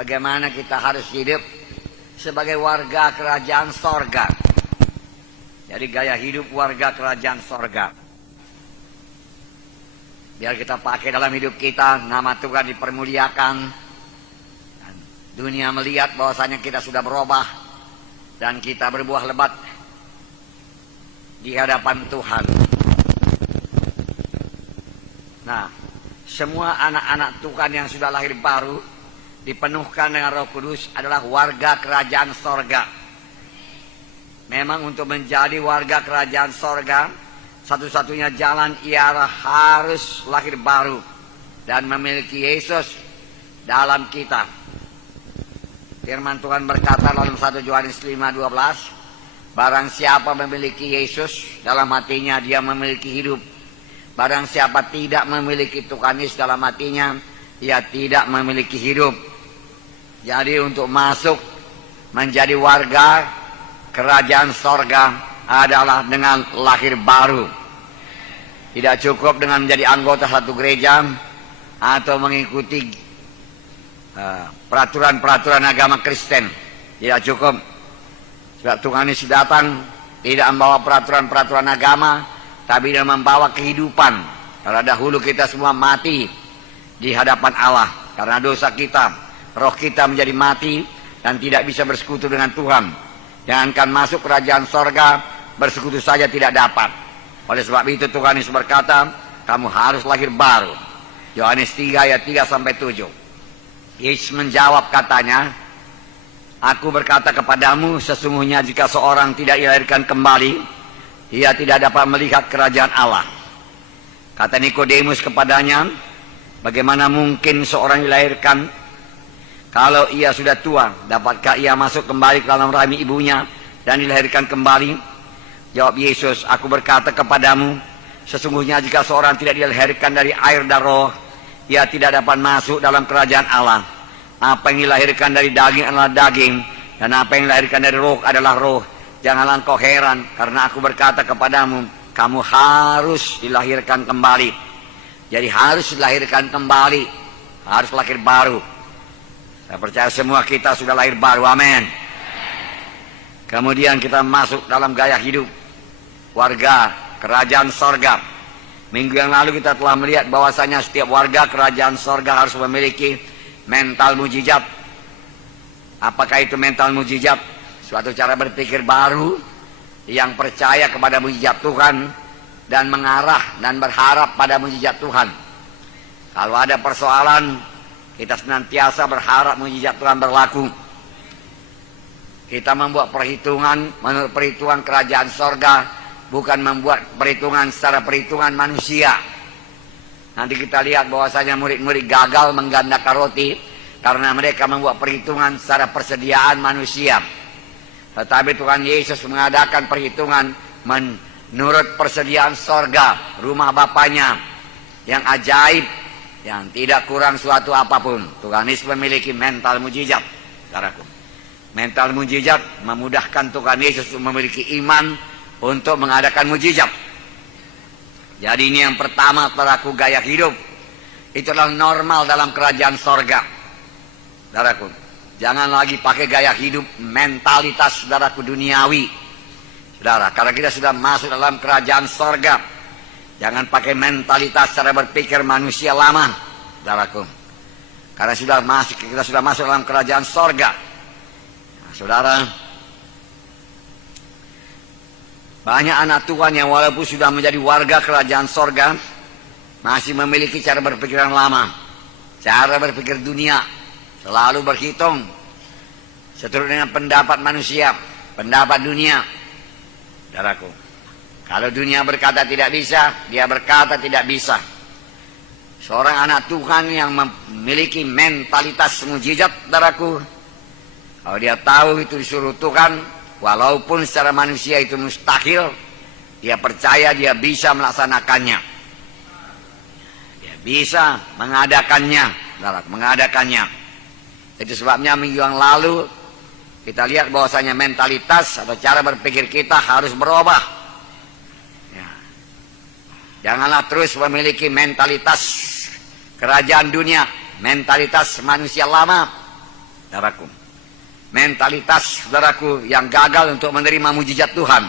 bagaimana kita harus hidup sebagai warga kerajaan sorga. Jadi gaya hidup warga kerajaan sorga. Biar kita pakai dalam hidup kita, nama Tuhan dipermuliakan. Dan dunia melihat bahwasanya kita sudah berubah dan kita berbuah lebat di hadapan Tuhan. Nah, semua anak-anak Tuhan yang sudah lahir baru dipenuhkan dengan Roh Kudus adalah warga kerajaan sorga. Memang untuk menjadi warga kerajaan sorga, satu-satunya jalan ialah harus lahir baru dan memiliki Yesus dalam kita. Firman Tuhan berkata dalam 1 Yohanes 5:12, barang siapa memiliki Yesus dalam hatinya, dia memiliki hidup. Barang siapa tidak memiliki Tuhan Yesus dalam hatinya, ia tidak memiliki hidup. Jadi untuk masuk menjadi warga kerajaan sorga adalah dengan lahir baru. Tidak cukup dengan menjadi anggota satu gereja atau mengikuti peraturan-peraturan agama Kristen. Tidak cukup. Sebab Tuhan Yesus datang tidak membawa peraturan-peraturan agama, tapi dia membawa kehidupan. Karena dahulu kita semua mati di hadapan Allah karena dosa kita. Roh kita menjadi mati dan tidak bisa bersekutu dengan Tuhan. Jangankan masuk kerajaan sorga, bersekutu saja tidak dapat. Oleh sebab itu Tuhan Yesus berkata, kamu harus lahir baru. Yohanes 3 ayat 3-7. Yesus menjawab katanya, aku berkata kepadamu, sesungguhnya jika seorang tidak dilahirkan kembali, ia tidak dapat melihat kerajaan Allah. Kata Nikodemus kepadanya, bagaimana mungkin seorang dilahirkan kalau ia sudah tua? Dapatkah ia masuk kembali ke dalam rahim ibunya dan dilahirkan kembali? Jawab Yesus, aku berkata kepadamu, sesungguhnya jika seorang tidak dilahirkan dari air dan roh, ia tidak dapat masuk dalam kerajaan Allah. Apa yang dilahirkan dari daging adalah daging, dan apa yang dilahirkan dari roh adalah roh. Janganlah engkau heran, karena aku berkata kepadamu, kamu harus dilahirkan kembali. Jadi harus dilahirkan kembali, harus lahir baru. Saya percaya semua kita sudah lahir baru, amin. Kemudian kita masuk dalam gaya hidup warga kerajaan sorga. Minggu yang lalu kita telah melihat bahwasanya setiap warga kerajaan sorga harus memiliki mental mujizat. Apakah itu mental mujizat? Suatu cara berpikir baru yang percaya kepada mujizat Tuhan dan mengarah dan berharap pada mujizat Tuhan. Kalau ada persoalan, kita senantiasa berharap mujizat Tuhan berlaku. Kita membuat perhitungan menurut perhitungan kerajaan sorga, bukan membuat perhitungan secara perhitungan manusia. Nanti kita lihat bahwasanya murid-murid gagal menggandakan roti karena mereka membuat perhitungan secara persediaan manusia. Tetapi Tuhan Yesus mengadakan perhitungan menurut persediaan sorga, rumah Bapaknya yang ajaib, yang tidak kurang suatu apapun. Tuhan Yesus memiliki mental mujizat, saudaraku. Mental mujizat memudahkan Tuhan Yesus memiliki iman untuk mengadakan mujizat. Jadi ini yang pertama, saudaraku, gaya hidup. Itulah normal dalam kerajaan sorga, saudaraku. Jangan lagi pakai gaya hidup mentalitas, saudaraku, duniawi. Saudara, karena kita sudah masuk dalam kerajaan sorga, jangan pakai mentalitas cara berpikir manusia lama, saudaraku. Karena kita sudah masuk dalam kerajaan sorga. Nah, saudara, banyak anak Tuhan yang walaupun sudah menjadi warga kerajaan sorga, masih memiliki cara berpikir yang lama. Cara berpikir dunia, selalu berhitung seturut dengan pendapat manusia, pendapat dunia, saudaraku. Kalau dunia berkata tidak bisa, dia berkata tidak bisa. Seorang anak Tuhan yang memiliki mentalitas mujizat, saudaraku, kalau dia tahu itu disuruh Tuhan, walaupun secara manusia itu mustahil, dia percaya dia bisa melaksanakannya. Dia bisa mengadakannya, saudaraku, mengadakannya. Itu sebabnya minggu yang lalu kita lihat bahwasanya mentalitas atau cara berpikir kita harus berubah. Janganlah terus memiliki mentalitas kerajaan dunia, mentalitas manusia lama. saudaraku. Mentalitas, saudaraku, yang gagal untuk menerima mujizat Tuhan.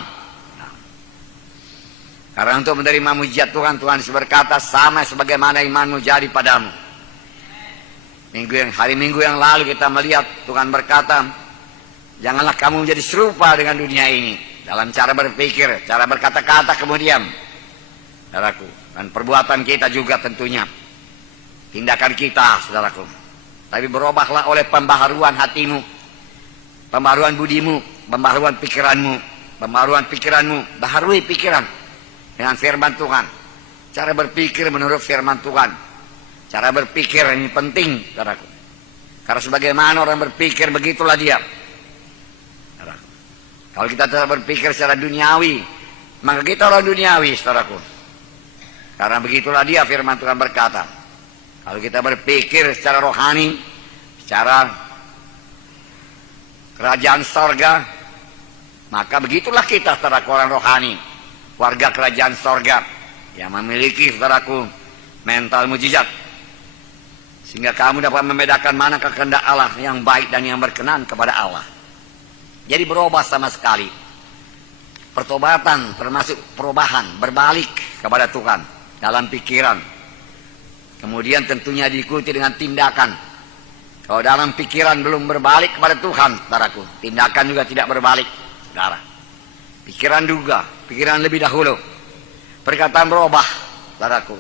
Karena untuk menerima mujizat Tuhan, Tuhan berkata, sama sebagaimana imanmu jadi padamu. Hari Minggu yang lalu kita melihat Tuhan berkata, janganlah kamu menjadi serupa dengan dunia ini. Dalam cara berpikir, cara berkata-kata kemudian. Saudaraku, dan perbuatan kita juga tentunya. Tindakan kita, saudaraku. Tapi berubahlah oleh pembaharuan hatimu, pembaharuan budimu, pembaharuan pikiranmu, baharui pikiran dengan firman Tuhan. Cara berpikir menurut firman Tuhan. Cara berpikir ini penting, saudaraku. Karena sebagaimana orang berpikir, begitulah dia. Saudaraku. Kalau kita tidak berpikir secara duniawi, maka kita orang duniawi, saudaraku. Karena begitulah dia firman Tuhan berkata. Kalau kita berpikir secara rohani, secara kerajaan sorga, maka begitulah kita, saudaraku, orang rohani, warga kerajaan sorga yang memiliki, saudaraku, mental mujizat, sehingga kamu dapat membedakan mana kehendak Allah yang baik dan yang berkenan kepada Allah. Jadi berubah sama sekali. Pertobatan termasuk perubahan, berbalik kepada Tuhan dalam pikiran. Kemudian tentunya diikuti dengan tindakan. Kalau dalam pikiran belum berbalik kepada Tuhan, saudaraku, tindakan juga tidak berbalik, saudara. Pikiran juga, pikiran lebih dahulu. Perkataan berubah, saudaraku.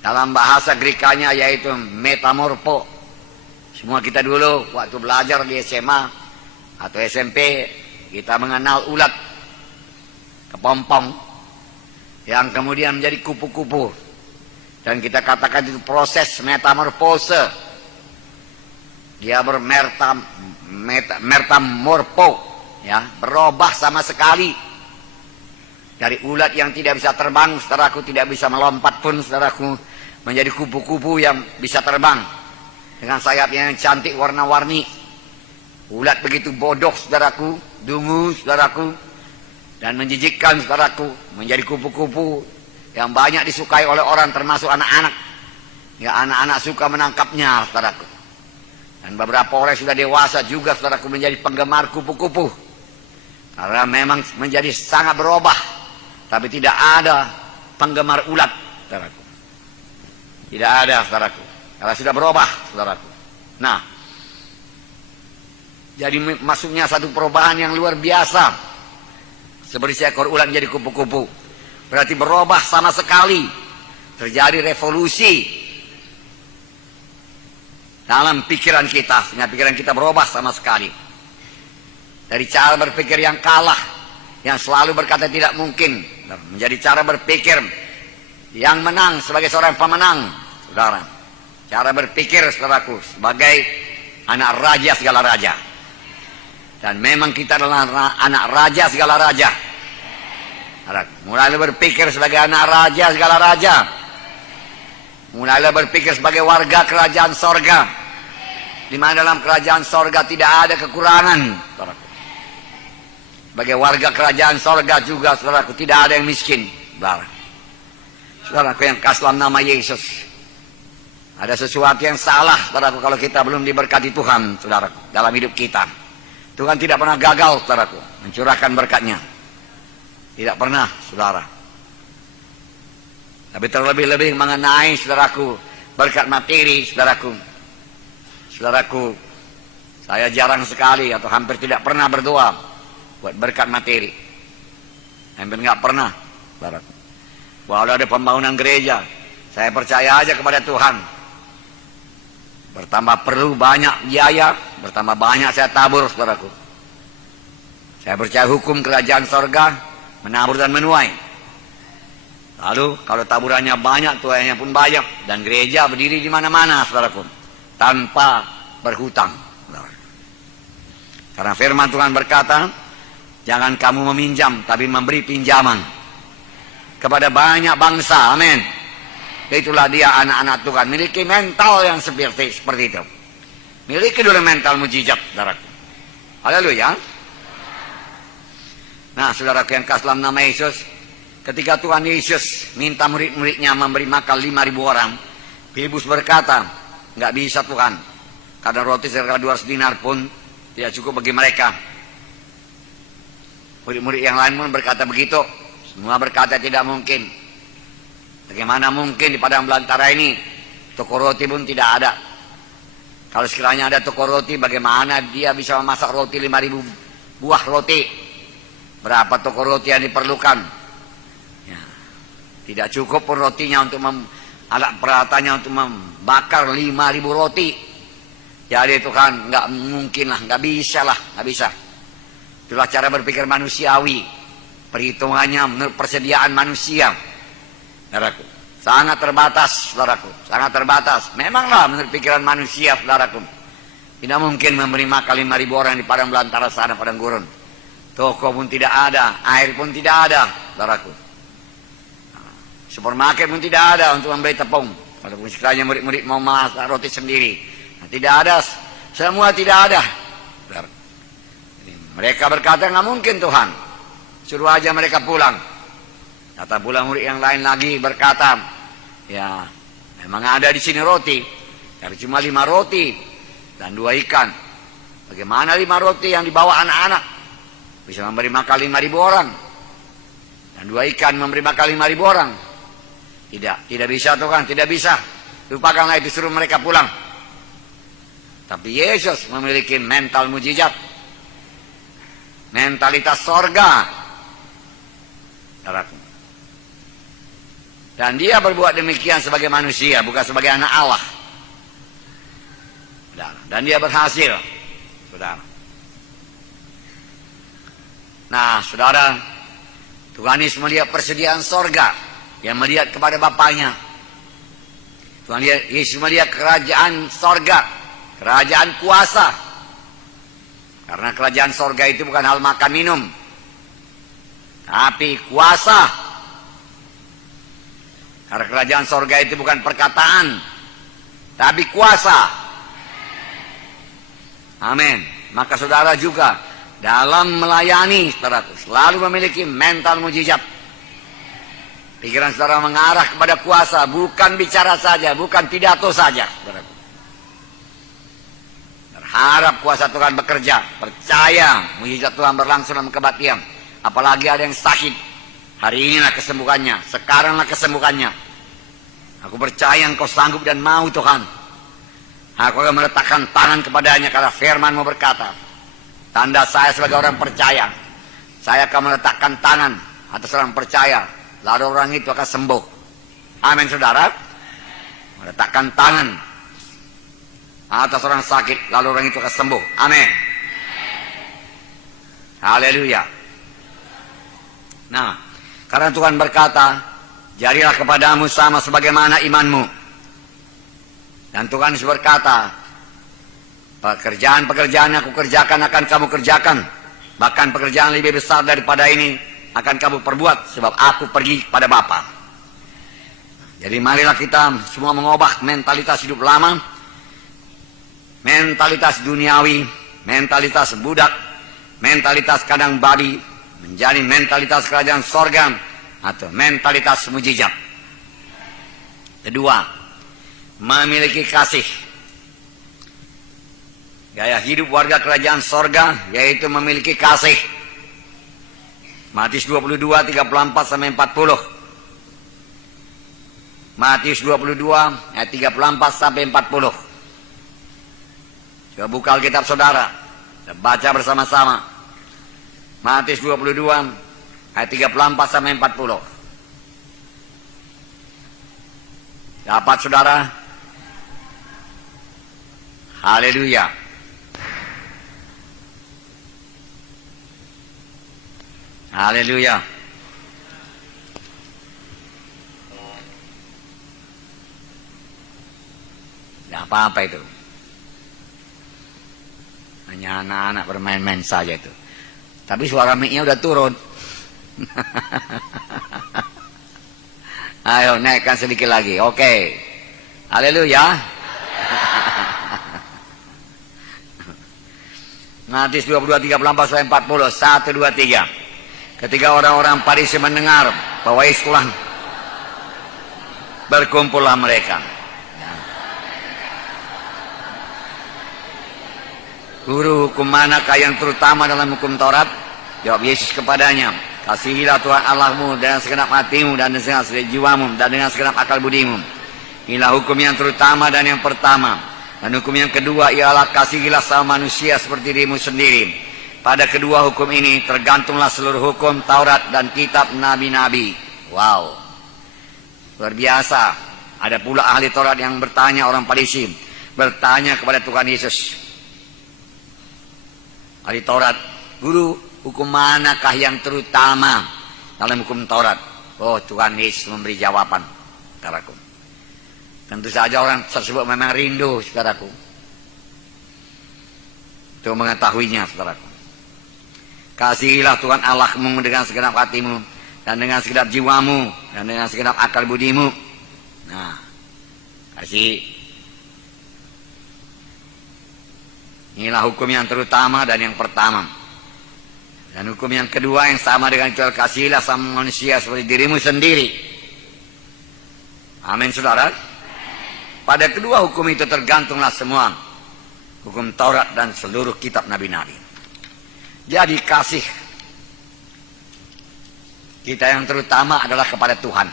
Dalam bahasa Grekanya yaitu metamorpo. Semua kita dulu waktu belajar di SMA atau SMP, kita mengenal ulat kepompong yang kemudian menjadi kupu-kupu. Dan kita katakan itu proses metamorfose. Dia metamorfo, ya, berubah sama sekali. Dari ulat yang tidak bisa terbang, saudaraku, tidak bisa melompat pun, saudaraku, menjadi kupu-kupu yang bisa terbang dengan sayapnya yang cantik warna-warni. Ulat begitu bodoh, saudaraku, dungu, saudaraku, dan menjijikkan, saudaraku, menjadi kupu-kupu yang banyak disukai oleh orang, termasuk anak-anak. Ya, anak-anak suka menangkapnya, saudaraku. Dan beberapa orang sudah dewasa juga, saudaraku, menjadi penggemar kupu-kupu. Karena memang menjadi sangat berubah. Tapi tidak ada penggemar ulat, saudaraku. Tidak ada, saudaraku. Karena sudah berubah, saudaraku. Nah, jadi masuknya satu perubahan yang luar biasa. Seperti seekor ulat menjadi kupu-kupu. Berarti berubah sama sekali. Terjadi revolusi dalam pikiran kita, sehingga pikiran kita berubah sama sekali. Dari cara berpikir yang kalah, yang selalu berkata tidak mungkin, menjadi cara berpikir yang menang sebagai seorang pemenang, saudara. Cara berpikir, saudaraku, sebagai anak raja segala raja. Dan memang kita adalah anak raja segala raja. Mulailah berpikir sebagai anak raja segala raja. Mulailah berpikir sebagai warga kerajaan sorga, di mana dalam kerajaan sorga tidak ada kekurangan, saudaraku. Sebagai warga kerajaan sorga juga, saudaraku, tidak ada yang miskin, saudara. Saudaraku yang kasih dalam nama Yesus, ada sesuatu yang salah, saudaraku, kalau kita belum diberkati Tuhan, saudaraku, dalam hidup kita. Tuhan tidak pernah gagal, saudaraku, mencurahkan berkatnya. Tidak pernah, saudara. Tapi terlebih-lebih mengenai, saudaraku, berkat materi, saudaraku. Saudaraku, saya jarang sekali atau hampir tidak pernah berdoa buat berkat materi. Hampir nggak pernah, saudaraku. Walau ada pembangunan gereja, saya percaya aja kepada Tuhan. Bertambah perlu banyak biaya, bertambah banyak saya tabur, saudaraku. Saya percaya hukum kerajaan sorga, menabur dan menuai. Lalu kalau taburannya banyak, tuainya pun banyak, dan gereja berdiri di mana-mana, saudaraku, tanpa berhutang. Karena firman Tuhan berkata, jangan kamu meminjam, tapi memberi pinjaman kepada banyak bangsa. Amin. Itulah dia anak-anak Tuhan, miliki mental yang seperti itu. Miliki dulu mental mujizat, saudaraku. Haleluya. Nah, saudaraku yang kasih dalam nama Yesus, ketika Tuhan Yesus minta murid-muridnya memberi makan 5.000 orang, Filipus berkata, nggak bisa Tuhan. Karena roti seharga 200 dinar pun tidak cukup bagi mereka. Murid-murid yang lain pun berkata begitu. Semua berkata tidak mungkin. Bagaimana mungkin di padang belantara ini toko roti pun tidak ada. Kalau sekiranya ada toko roti, bagaimana dia bisa memasak roti 5.000 buah roti? Berapa toko roti yang diperlukan? Ya, tidak cukup pun rotinya untuk alat peralatannya untuk membakar 5.000 roti. Jadi itu kan nggak mungkin lah, nggak bisa lah, nggak bisa. Itulah cara berpikir manusiawi. Perhitungannya menurut persediaan manusia. Saudaraku, sangat terbatas, saudaraku, sangat terbatas. Memanglah menurut pikiran manusia, saudaraku. Tidak mungkin memberi makan 5.000 orang di padang belantara sana, padang gurun. Toko pun tidak ada, air pun tidak ada, saudaraku. Supermarket pun tidak ada untuk membeli tepung. Walaupun sekiranya murid-murid mau masak roti sendiri. Tidak ada, semua tidak ada. Mereka berkata, nggak mungkin Tuhan, suruh aja mereka pulang. Kata pula murid yang lain lagi berkata, ya memang ada di sini roti, tapi cuma 5 roti dan 2 ikan. Bagaimana 5 roti yang dibawa anak-anak bisa memberi makan 5.000 orang, dan 2 ikan memberi makan 5.000 orang? Tidak bisa Tuhan, tidak bisa. Lupakanlah itu, suruh mereka pulang. Tapi Yesus memiliki mental mujizat, mentalitas sorga, dan dia berbuat demikian sebagai manusia, bukan sebagai anak Allah. Dan dia berhasil, saudara. Nah, saudara, Tuhan Yesus melihat persediaan sorga, yang melihat kepada Bapaknya. Tuhan Yesus melihat kerajaan sorga, kerajaan kuasa. Karena kerajaan sorga itu bukan hal makan minum, tapi kuasa. Karena kerajaan sorga itu bukan perkataan, tapi kuasa. Amin. Maka saudara juga dalam melayani, saudaraku, selalu memiliki mental mujizat. Pikiran saudara mengarah kepada kuasa, bukan bicara saja, bukan pidato saja, saudaraku. Harap kuasa Tuhan bekerja, percaya mujizat Tuhan berlangsung dalam kebaktian. Apalagi ada yang sakit, hari inilah kesembuhannya, sekaranglah kesembuhannya. Aku percaya Engkau sanggup dan mau Tuhan. Aku akan meletakkan tangan kepadanya karena firman-Mu berkata, tanda saya sebagai orang percaya, saya akan meletakkan tangan atas orang percaya, lalu orang itu akan sembuh. Amin, saudara. Meletakkan tangan atas orang sakit, lalu orang itu akan sembuh. Amin. Haleluya. Nah, karena Tuhan berkata, jadilah kepadamu sama sebagaimana imanmu. Dan Tuhan berkata, pekerjaan-pekerjaan yang aku kerjakan akan kamu kerjakan. Bahkan pekerjaan lebih besar daripada ini akan kamu perbuat, sebab aku pergi kepada Bapa. Jadi marilah kita semua mengubah mentalitas hidup lama, mentalitas duniawi, mentalitas budak, mentalitas kandang babi, menjadi mentalitas kerajaan sorga atau mentalitas mujizat. Kedua, memiliki kasih. Gaya hidup warga kerajaan sorga yaitu memiliki kasih. Matius 22, 34-40. Matius 22, ayat 34-40. Coba buka Alkitab saudara, dan baca bersama-sama. Matius 22, ayat 34-40. Dapat saudara? Haleluya. Haleluya. Tidak apa-apa itu. Hanya anak-anak bermain-main saja itu. Tapi suara mic-nya udah turun. Ayo naikkan sedikit lagi. Oke. Haleluya. Matius 22, 34-40. 1, 2, 3. Ketika orang-orang Farisi mendengar bahwa Yesus pulang, berkumpullah mereka. Guru, hukum manakah yang terutama dalam hukum Taurat? Jawab Yesus kepadanya, kasihilah Tuhan Allahmu dengan segenap hatimu dan dengan segenap jiwamu dan dengan segenap akal budimu. Inilah hukum yang terutama dan yang pertama. Dan hukum yang kedua ialah kasihilah sama manusia seperti dirimu sendiri. Pada kedua hukum ini tergantunglah seluruh hukum Taurat dan kitab nabi-nabi. Wow, luar biasa. Ada pula ahli Taurat yang bertanya, orang Farisi bertanya kepada Tuhan Yesus. Ahli Taurat, Guru, hukum manakah yang terutama dalam hukum Taurat? Oh, Tuhan Yesus memberi jawaban, saudaraku. Tentu saja orang tersebut memang rindu, saudaraku, untuk mengetahuinya, saudaraku. Kasihilah Tuhan Allahmu dengan segenap hatimu dan dengan segenap jiwamu dan dengan segenap akal budimu. Nah, kasih. Inilah hukum yang terutama dan yang pertama. Dan hukum yang kedua yang sama dengan jual kasihilah sama manusia seperti dirimu sendiri. Amin, saudara. Pada kedua hukum itu tergantunglah semua hukum Taurat dan seluruh kitab nabi-nabi. Jadi kasih kita yang terutama adalah kepada Tuhan.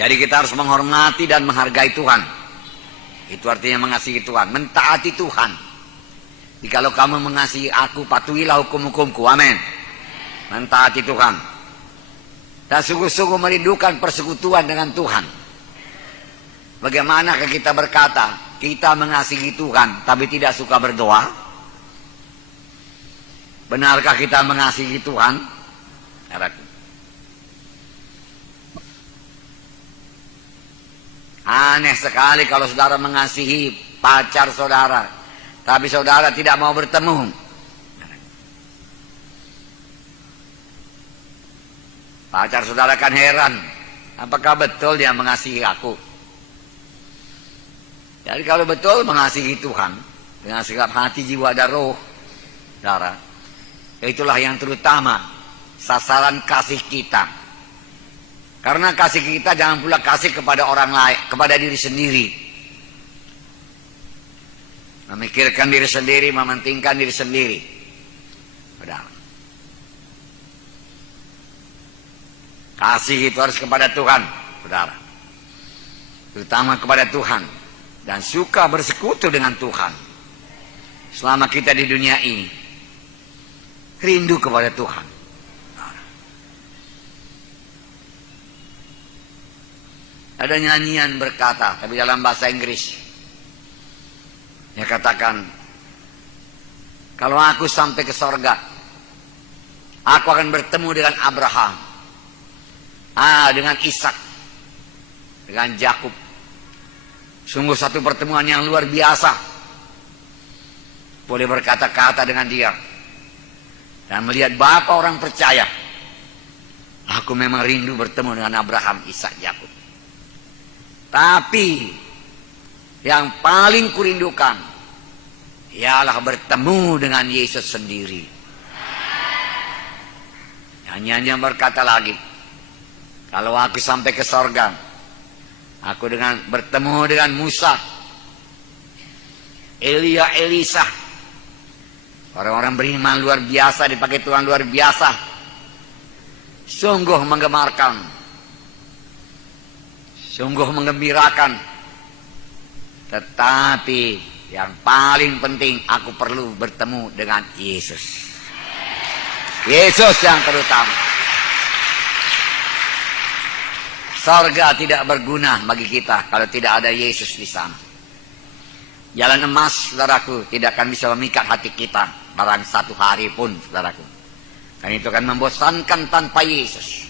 Jadi kita harus menghormati dan menghargai Tuhan. Itu artinya mengasihi Tuhan, mentaati Tuhan. Jadi kalau kamu mengasihi aku, patuhilah hukum-hukumku. Amin. Mentaati Tuhan. Dan sungguh-sungguh merindukan persekutuan dengan Tuhan. Bagaimanakah kita berkata, kita mengasihi Tuhan, tapi tidak suka berdoa? Benarkah kita mengasihi Tuhan? Aneh sekali kalau saudara mengasihi pacar saudara, tapi saudara tidak mau bertemu. Pacar saudara kan heran, apakah betul dia mengasihi aku? Jadi kalau betul mengasihi Tuhan dengan segenap hati, jiwa, dan roh, saudara, itulah yang terutama, sasaran kasih kita. Karena kasih kita jangan pula kasih kepada orang lain, kepada diri sendiri. Memikirkan diri sendiri, mementingkan diri sendiri. Padahal kasih itu harus kepada Tuhan, saudara. Terutama kepada Tuhan. Dan suka bersekutu dengan Tuhan. Selama kita di dunia ini, rindu kepada Tuhan. Ada nyanyian berkata, tapi dalam bahasa Inggris. Dia katakan, kalau aku sampai ke sorga, aku akan bertemu dengan Abraham, dengan Ishak, dengan Yakub. Sungguh satu pertemuan yang luar biasa. Boleh berkata-kata dengan dia. Dan melihat Bapa orang percaya. Aku memang rindu bertemu dengan Abraham, Ishak, Yakub. Tapi yang paling kurindukan ialah bertemu dengan Yesus sendiri. Nyanyian berkata lagi, kalau aku sampai ke sorga, aku bertemu dengan Musa, Elia, Elisa, orang-orang beriman luar biasa, dipakai Tuhan luar biasa, sungguh menggemarkan, sungguh menggembirakan. Tetapi yang paling penting, aku perlu bertemu dengan Yesus. Yesus yang terutama. Sorga tidak berguna bagi kita kalau tidak ada Yesus di sana. Jalan emas, saudaraku, tidak akan bisa memikat hati kita barang satu hari pun, saudaraku. Dan itu akan membosankan tanpa Yesus.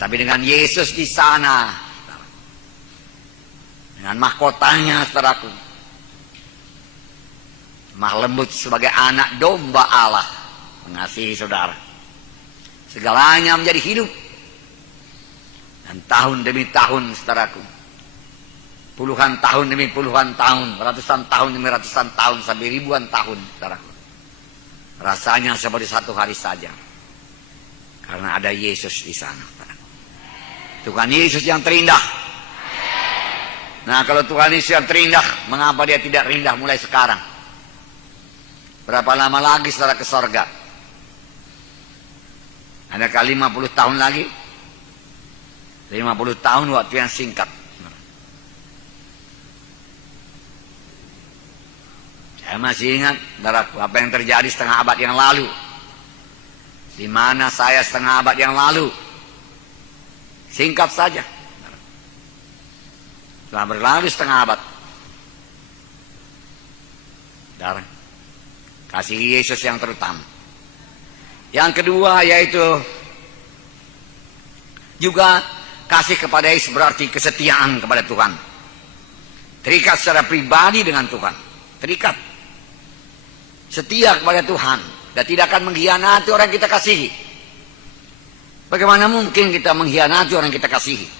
Tapi dengan Yesus di sana, dengan mahkotanya, saudaraku, lemah lembut sebagai anak domba Allah, mengasihi saudara, segalanya menjadi hidup. Dan tahun demi tahun, saudaraku, puluhan tahun demi puluhan tahun, ratusan tahun demi ratusan tahun, sampai ribuan tahun, saudaraku, rasanya seperti satu hari saja, karena ada Yesus di sana, saudaraku. Tuhan Yesus yang terindah, Nah, kalau Tuhan Yesus yang terindah, mengapa dia tidak rindah mulai sekarang? Berapa lama lagi saudara ke sorga? Adakah 50 tahun lagi? 50 tahun waktu yang singkat. Saya masih ingat, saudaraku, apa yang terjadi setengah abad yang lalu. Di mana saya setengah abad yang lalu. Singkat saja. Telah berlalu setengah abad. Saudara, kasih Yesus yang terutama. Yang kedua yaitu juga kasih kepada Yesus berarti kesetiaan kepada Tuhan. Terikat secara pribadi dengan Tuhan. Terikat. Setia kepada Tuhan. Dan tidak akan mengkhianati orang yang kita kasihi. Bagaimana mungkin kita mengkhianati orang yang kita kasihi?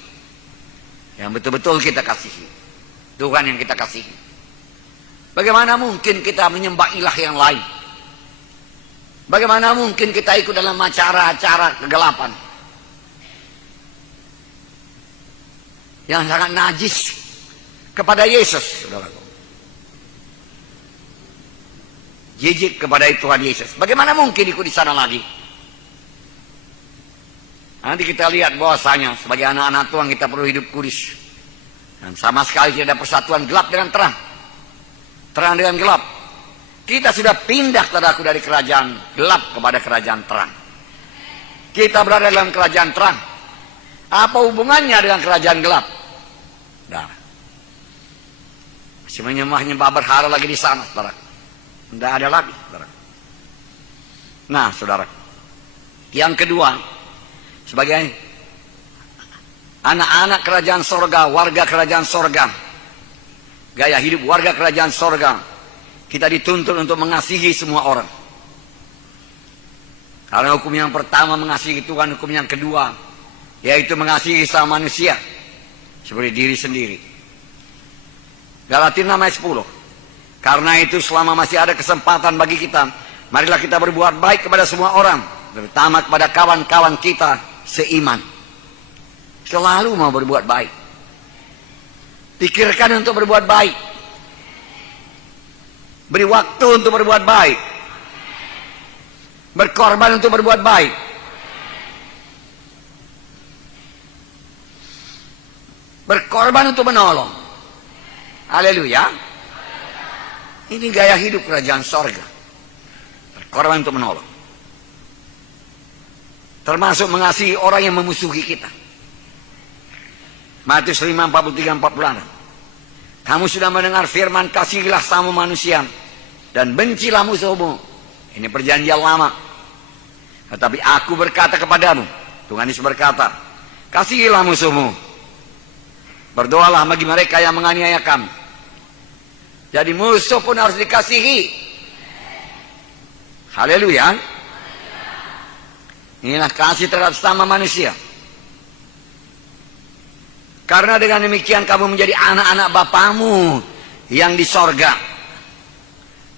Yang betul-betul kita kasihi. Tuhan yang kita kasihi. Bagaimana mungkin kita menyembah ilah yang lain? Bagaimana mungkin kita ikut dalam acara-acara kegelapan yang sangat najis kepada Yesus, saudaraku? Jijik kepada Tuhan Yesus. Bagaimana mungkin ikut di sana lagi? Nanti kita lihat bahwasanya sebagai anak-anak Tuhan kita perlu hidup kudus. Dan sama sekali tidak ada persatuan gelap dengan terang. Terang dengan gelap. Kita sudah pindah, saudaraku, dari kerajaan gelap kepada kerajaan terang. Kita berada dalam kerajaan terang. Apa hubungannya dengan kerajaan gelap? Nah, masih menyembah berhala lagi di sana, saudaraku. Tidak ada lagi, saudaraku. Nah, saudaraku, yang kedua, sebagai anak-anak kerajaan sorga, warga kerajaan sorga, gaya hidup warga kerajaan sorga, kita dituntut untuk mengasihi semua orang. Karena hukum yang pertama mengasihi Tuhan, hukum yang kedua yaitu mengasihi sama manusia seperti diri sendiri. Galatia 6 ayat 10. Karena itu selama masih ada kesempatan bagi kita, marilah kita berbuat baik kepada semua orang, terutama kepada kawan-kawan kita seiman. Selalu mau berbuat baik. Pikirkan untuk berbuat baik. Beri waktu untuk berbuat baik. Berkorban untuk berbuat baik. Berkorban untuk menolong. Haleluya. Ini gaya hidup kerajaan sorga. Berkorban untuk menolong. Termasuk mengasihi orang yang memusuhi kita. Matius 5, 43, 46. Kamu sudah mendengar firman, kasihilah sama manusia dan bencilah musuhmu. Ini perjanjian lama. Tetapi aku berkata kepadamu, Tuhan Yesus berkata, kasihilah musuhmu. Berdoalah bagi mereka yang menganiaya kamu. Jadi musuh pun harus dikasihi. Haleluya. Inilah kasih terhadap sama manusia. Karena dengan demikian kamu menjadi anak-anak Bapamu yang di sorga.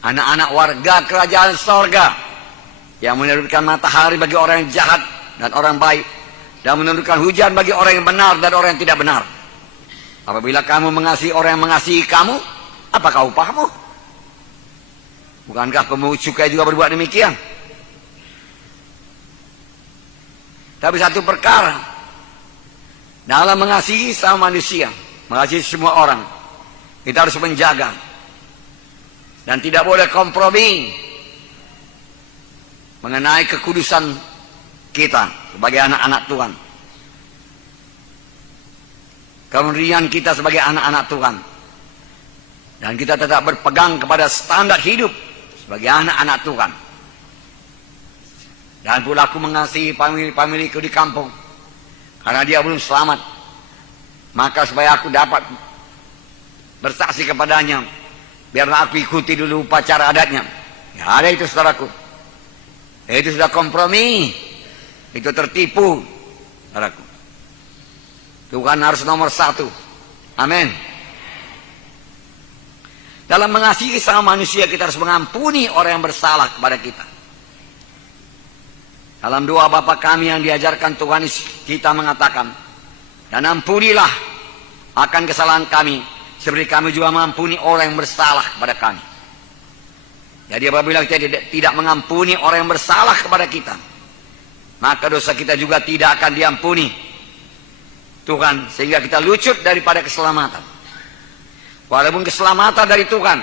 Anak-anak warga kerajaan sorga. Yang menerbitkan matahari bagi orang yang jahat dan orang baik. Dan menurunkan hujan bagi orang yang benar dan orang yang tidak benar. Apabila kamu mengasihi orang yang mengasihi kamu, apakah upahmu? Bukankah pemungut cukai juga berbuat demikian? Tapi satu perkara, dalam mengasihi sama manusia, mengasihi semua orang, kita harus menjaga dan tidak boleh kompromi mengenai kekudusan kita sebagai anak-anak Tuhan. Kemudian kita sebagai anak-anak Tuhan, dan kita tetap berpegang kepada standar hidup sebagai anak-anak Tuhan. Dan pula aku mengasihi family-familyku di kampung, karena dia belum selamat. Maka supaya aku dapat bersaksi kepadanya, biarlah aku ikuti dulu upacara adatnya. Ya ada itu, saudaraku. Itu sudah kompromi. Itu tertipu, saudaraku. Tuhan harus nomor satu. Amin. Dalam mengasihi sama manusia, kita harus mengampuni orang yang bersalah kepada kita. Dalam doa Bapa kami yang diajarkan Tuhan, kita mengatakan, dan ampunilah akan kesalahan kami, seperti kami juga mengampuni orang yang bersalah kepada kami. Jadi apabila kita tidak mengampuni orang yang bersalah kepada kita, maka dosa kita juga tidak akan diampuni Tuhan, sehingga kita lucut daripada keselamatan. Walaupun keselamatan dari Tuhan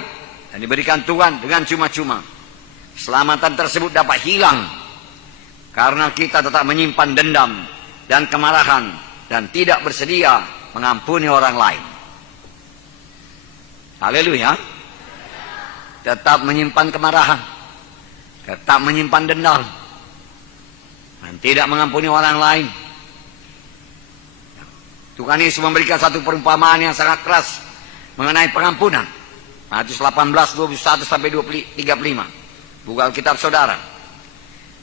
dan diberikan Tuhan dengan cuma-cuma, keselamatan tersebut dapat hilang karena kita tetap menyimpan dendam dan kemarahan dan tidak bersedia mengampuni orang lain. Haleluya. Tetap menyimpan kemarahan, tetap menyimpan dendam, dan tidak mengampuni orang lain. Tuhan Yesus memberikan satu perumpamaan yang sangat keras mengenai pengampunan. Matius 18, 21 sampai 35. Buka Alkitab saudara.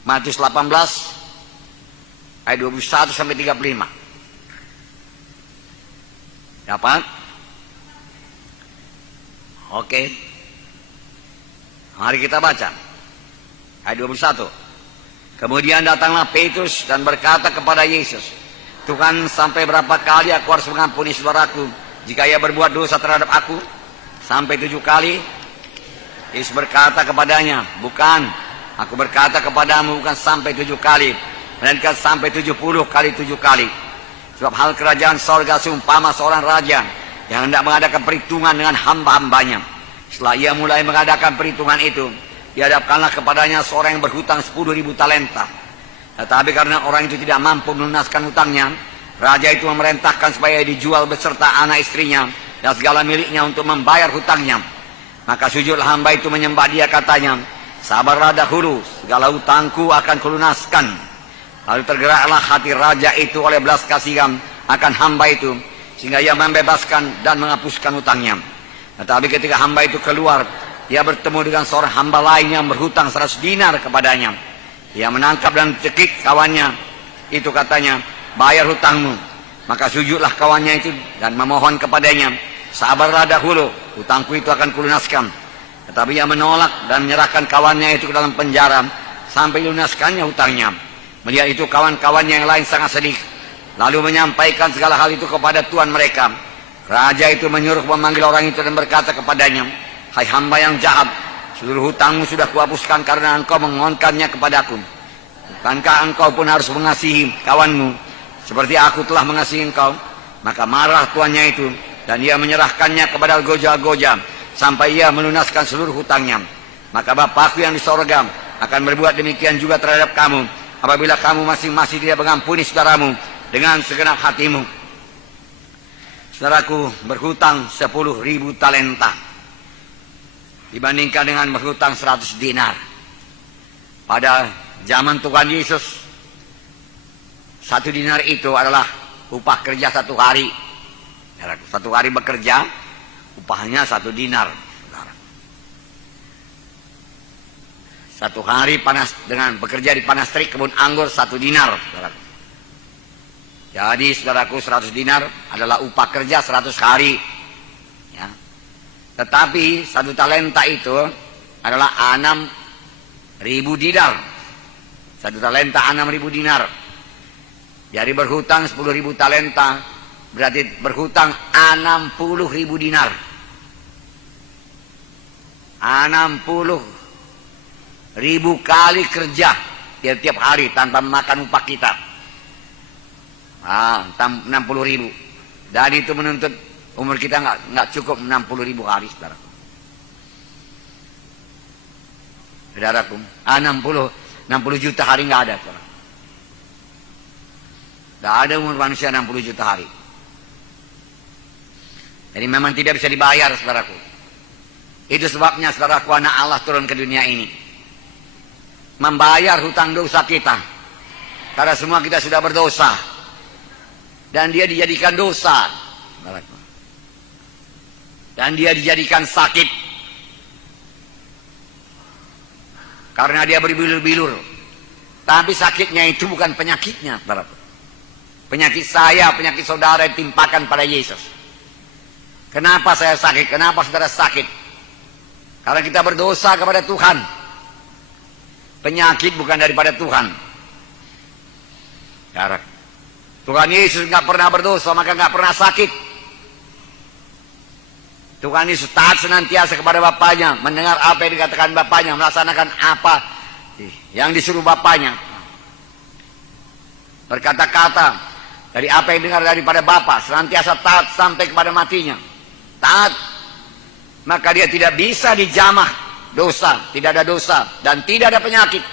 Matius 18 ayat 21 sampai 35. Dapat? Oke. Mari kita baca. Ayat 21. Kemudian datanglah Petrus dan berkata kepada Yesus, Tuhan, sampai berapa kali aku harus mengampuni saudaraku jika ia berbuat dosa terhadap aku? Sampai 7 kali? Yesus berkata kepadanya, bukan, aku berkata kepadamu bukan sampai 7 kali, melainkan sampai 70 kali 7 kali. Sebab hal kerajaan sorga seumpama seorang raja yang hendak mengadakan perhitungan dengan hamba-hambanya. Setelah ia mulai mengadakan perhitungan itu, dihadapkanlah kepadanya seorang yang berhutang 10.000 talenta. Tetapi karena orang itu tidak mampu melunaskan hutangnya, raja itu memerintahkan supaya dijual beserta anak istrinya dan segala miliknya untuk membayar hutangnya. Maka sujudlah hamba itu menyembah dia, katanya, sabarlah dahulu, segala hutangku akan kulunaskan. Lalu tergeraklah hati raja itu oleh belas kasihan akan hamba itu, sehingga ia membebaskan dan menghapuskan hutangnya. Tetapi ketika hamba itu keluar, dia bertemu dengan seorang hamba lain yang berhutang 100 dinar kepadanya. Ia menangkap dan cekik kawannya itu, katanya, bayar hutangmu. Maka sujudlah kawannya itu dan memohon kepadanya, sabarlah dahulu, hutangku itu akan kulunaskan. Tetapi ia menolak dan menyerahkan kawannya itu ke dalam penjara sampai lunaskannya hutangnya. Melihat itu kawan-kawannya yang lain sangat sedih, lalu menyampaikan segala hal itu kepada tuan mereka. Raja itu menyuruh memanggil orang itu dan berkata kepadanya, hai hamba yang jahat, seluruh hutangmu sudah kuhapuskan karena engkau mengohonkannya kepadaku. Bukankah engkau pun harus mengasihi kawanmu seperti aku telah mengasihi engkau? Maka marah tuannya itu, dan ia menyerahkannya kepada algojo-algojo sampai ia melunaskan seluruh hutangnya. Maka Bapakku yang di sorga akan berbuat demikian juga terhadap kamu, apabila kamu masing-masing tidak mengampuni saudaramu dengan segenap hatimu. Saudaraku, berhutang 10.000 talenta dibandingkan dengan berhutang 100 dinar. Pada zaman Tuhan Yesus, 1 dinar itu adalah upah kerja 1 hari. 1 hari bekerja, upahnya 1 dinar. 1 hari panas dengan bekerja di panas terik kebun anggur 1 dinar. Jadi saudaraku, 100 dinar adalah upah kerja 100 hari. Ya. Tetapi 1 talenta itu adalah 6.000 dinar. 1 talenta 6.000 dinar. Jadi berhutang 10.000 talenta berarti berhutang 60.000 dinar. 60.000 kali kerja tiap hari tanpa makan upah kita. 60.000. Dan itu menuntut umur kita nggak cukup 60.000 hari, saudara. Saudaraku, 60 juta hari nggak ada, saudara. Nggak ada umur manusia 60 juta hari. Jadi memang tidak bisa dibayar, saudaraku. Itu sebabnya, saudaraku, anak Allah turun ke dunia ini membayar hutang dosa kita, karena semua kita sudah berdosa. Dan dia dijadikan dosa, dan dia dijadikan sakit karena dia berbilur-bilur. Tapi sakitnya itu bukan penyakitnya, penyakit saya, penyakit saudara ditimpakan pada Yesus. Kenapa saya sakit? Kenapa saudara sakit? Karena kita berdosa kepada Tuhan. Penyakit bukan daripada Tuhan. Tuhan Yesus nggak pernah berdosa, maka nggak pernah sakit. Tuhan Yesus taat senantiasa kepada Bapaknya, mendengar apa yang dikatakan Bapaknya, melaksanakan apa yang disuruh Bapaknya. Berkata-kata dari apa yang dengar daripada Bapa, senantiasa taat sampai kepada matinya. Taat, maka dia tidak bisa dijamah dosa, tidak ada dosa dan tidak ada penyakit.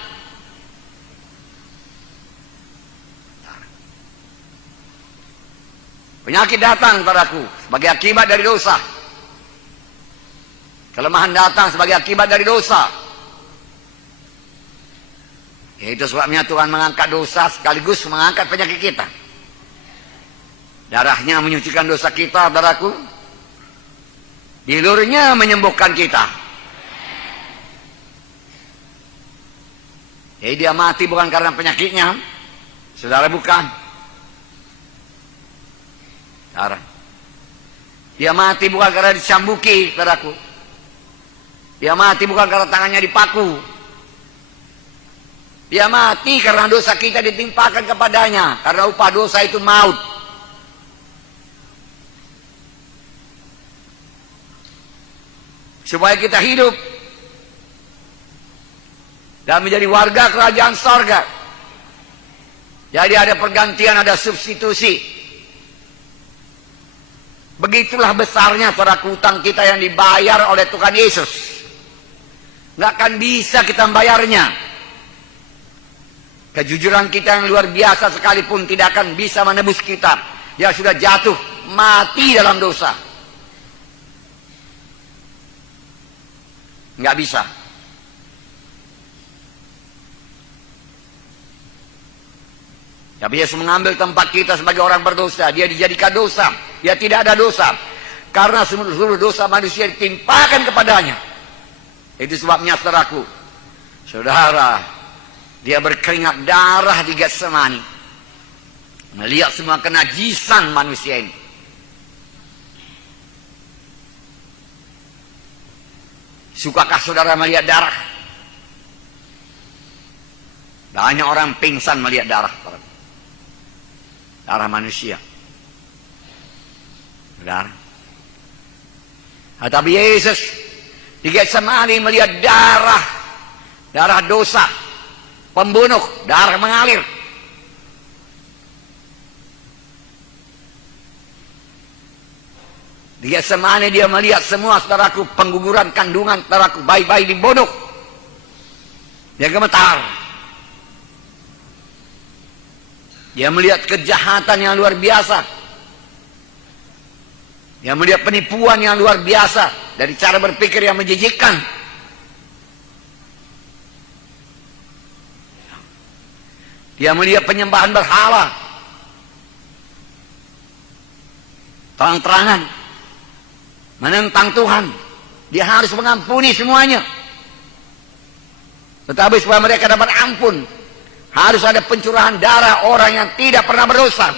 Penyakit datang padaku sebagai akibat dari dosa. Kelemahan datang sebagai akibat dari dosa. Itu sebabnya Tuhan mengangkat dosa sekaligus mengangkat penyakit kita. Darahnya menyucikan dosa kita, saudaraku. Dilurnya menyembuhkan kita. Jadi dia mati bukan karena penyakitnya, saudara, bukan. Saudara, dia mati bukan karena dicambuki, saudaraku. Dia mati bukan karena tangannya dipaku. Dia mati karena dosa kita ditimpakan kepadanya. Karena upah dosa itu maut. Supaya kita hidup dan menjadi warga kerajaan sorga. Jadi ada pergantian, ada substitusi. Begitulah besarnya para hutang kita yang dibayar oleh Tuhan Yesus. Nggak akan bisa kita membayarnya. Kejujuran kita yang luar biasa sekalipun tidak akan bisa menebus kita yang sudah jatuh mati dalam dosa. Nggak bisa. Tapi Yesus mengambil tempat kita sebagai orang berdosa. Dia dijadikan dosa. Dia tidak ada dosa. Karena seluruh dosa manusia ditimpakan kepadanya. Itu sebabnya, saudaraku, saudara, dia berkeringat darah di Getsemani. Melihat semua kenajisan manusia ini. Sukakah saudara melihat darah? Banyak orang pingsan melihat darah. Darah manusia. Darah. Tapi Yesus di Getsemani melihat darah. Darah dosa. Pembunuh. Darah mengalir. Di Getsemani dia melihat semua, saudaraku, pengguguran kandungan, saudaraku, bayi-bayi dibunuh. Dia gemetar. Dia melihat kejahatan yang luar biasa. Dia melihat penipuan yang luar biasa dari cara berpikir yang menjijikkan. Dia melihat penyembahan berhala. Terang-terangan menentang Tuhan. Dia harus mengampuni semuanya. Tetapi supaya mereka dapat ampun, harus ada pencurahan darah orang yang tidak pernah berdosa.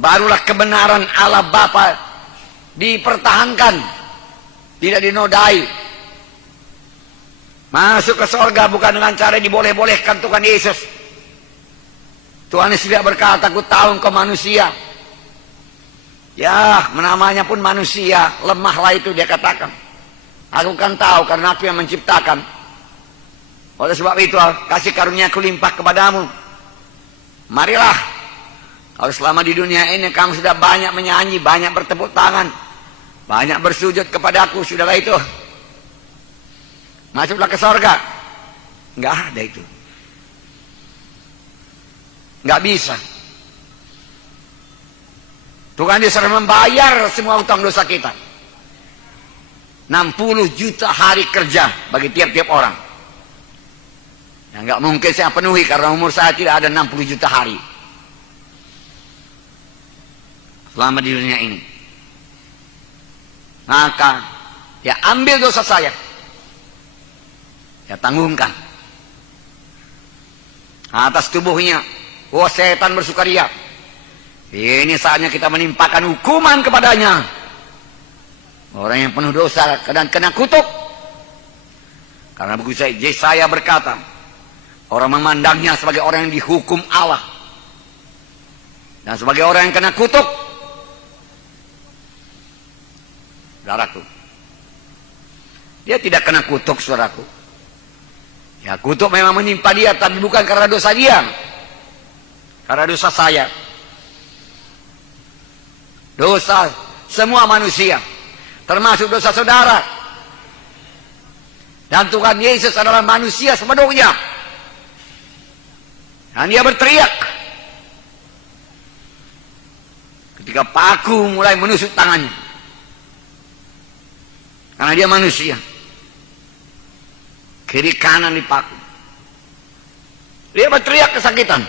Barulah kebenaran Allah Bapa dipertahankan, tidak dinodai. Masuk ke sorga bukan dengan cara diboleh-bolehkan Tuhan Yesus. Tuhan Yesus tidak berkata, aku tahu engkau manusia. Ya, namanya pun manusia, lemahlah itu dia katakan. Aku kan tahu karena aku yang menciptakan. Oleh sebab itu, kasih karunia-Ku limpah kepadamu. Marilah, kalau selama di dunia ini kamu sudah banyak menyanyi, banyak bertepuk tangan, banyak bersujud kepadaku, sudahlah itu. Masuklah ke sorga. Enggak ada itu. Enggak bisa. Tuhan Yesus membayar semua utang dosa kita. 60 juta hari kerja bagi tiap-tiap orang. Yang enggak mungkin saya penuhi karena umur saya tidak ada 60 juta hari selama di dunia ini. Maka ya ambil dosa saya, ya tanggungkan atas tubuhnya. Wah, setan bersukaria. Ini saatnya kita menimpakan hukuman kepadanya. Orang yang penuh dosa dan kena kutuk. Karena buku Yesaya berkata, orang memandangnya sebagai orang yang dihukum Allah. Dan sebagai orang yang kena kutuk. saudaraku. Dia tidak kena kutuk, saudaraku. Ya, kutuk memang menimpa dia, tapi bukan karena dosa dia, karena dosa saya, dosa semua manusia, termasuk dosa saudara. Dan Tuhan Yesus adalah manusia sepenuhnya. Dan dia berteriak ketika paku mulai menusuk tangannya, karena dia manusia. Kiri kanan dipaku, dia berteriak kesakitan.